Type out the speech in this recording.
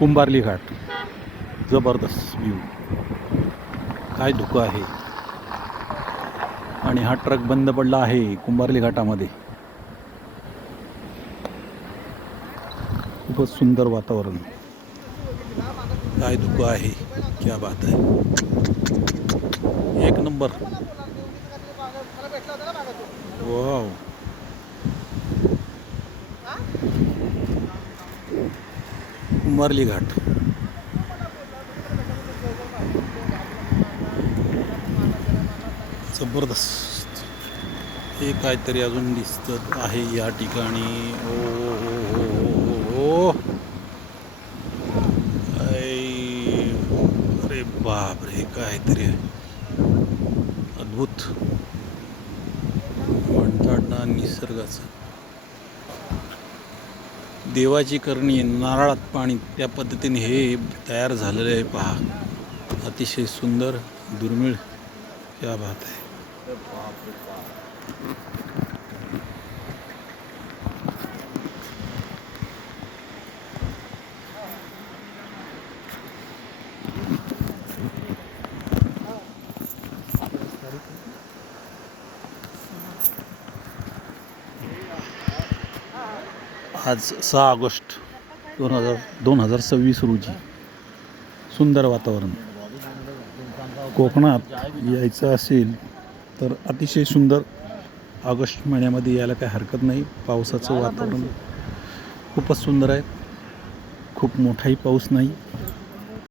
कुंभारली घाट, जबरदस्त व्ह्यू, काय धुकं आहे. आणि हा ट्रक बंद पडला आहे कुंभारली घाटामध्ये. खूपच सुंदर वातावरण, काय धुकं आहे, क्या बात आहे, एक नंबर. वाव, कुंभारली घाट. जबरदस्त. हे काहीतरी अजून दिसत आहे या ठिकाणी. ओ हो हो हो हो, अरे बाप रे, काहीतरी अद्भुत म्हणतात ना, निसर्गाचं देवाची करणी, नारळात पाणी, त्या पद्धतीने हे तयार झालेलं आहे. पहा, अतिशय सुंदर, दुर्मिळ, क्या बात आहे. आज 6 ऑगस्ट 2026 रोजी सुंदर वातावरण. कोकणात यायचं असेल तर अतिशय सुंदर, ऑगस्ट महिन्यामध्ये यायला काही हरकत नाही. पावसाचं वातावरण खूपच सुंदर आहे. खूप मोठाही पाऊस नाही,